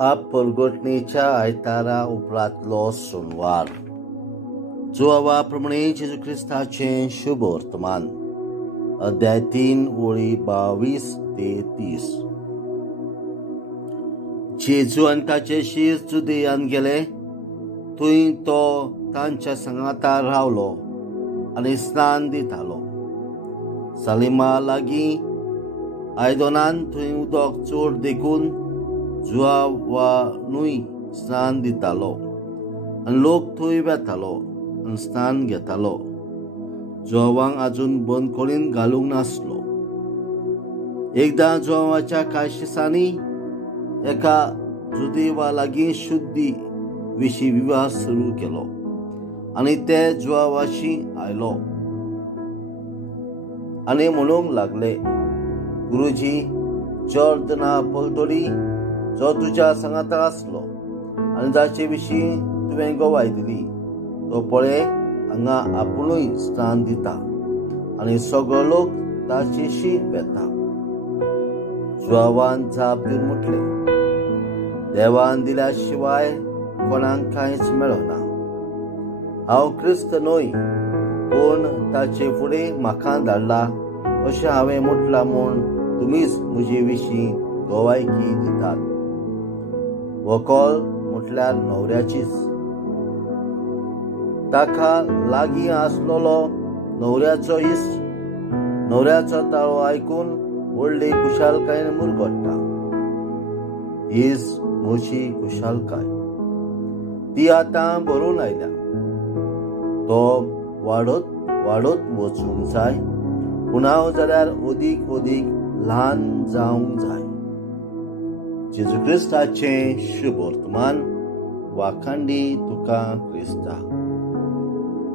परगोटणेच्या आयतारा उपरांतलो सोनवार. जुवावा प्रमाणे जेजू क्रिस्ताचे शुभ वर्तमान. अध्याय 3 वळी 22 ते 30. जेजू आनी ताचे शीर जुदेयांत गेले. थंय तो तांच्या सांगाता रावलो आनी स्नान दितालो. सालिमा लागीं आयदोनान थंय उदक चोड देखून जुवावानूय स्नान दितालो आनी लोक थंय वेतालो आनी स्नान घेतालो. जुवावांक आजून बंद करून घालूंक नासलो. एकदां जुवावाच्या काशिसांनी एका जुदेवा लागीं शुद्धी विशीं विवाद सुरू केलो आनी ते जुवावाशी आयलो आनी म्हणूंक लागले, गुरुजी, जॉर्दना पलतडी जो तुज्या सांगाता आसलो आनी जाचे विशीं तुवें गोवाय दिली, तो पळय हांगा आपुणूय स्नान दिता आनी सगळो लोक ताचेशी वेता. जुवावान जाप दिवन म्हटले, देवान दिल्या शिवाय कोणाक कांयच मेळना. हांव क्रिस्त न्हय, पूण ताचे फुडें म्हाका धाडला अशें हांवें म्हटलां म्हूण तुमीच म्हजे विशीं गोवायकी दितात. व्हंकल म्हटल्यार न्हवऱ्याचीच. ताका लागीं आसलोलो न्हवऱ्याचो इश्ट न्हवऱ्याचो ताळो आयकून व्हडली कुशालकायेन मुरगोडटा. हीच म्हजी कुशालकाय. ती आतां भरून आयल्या. तो वाडत वाडत वचूंक जाय, पूण हांव जाल्यार अदीक अदीक ल्हान जावंक जाय. जेजू क्रिस्ताचें शुभ वर्तमान. वाखांडी तुका क्रिस्ता.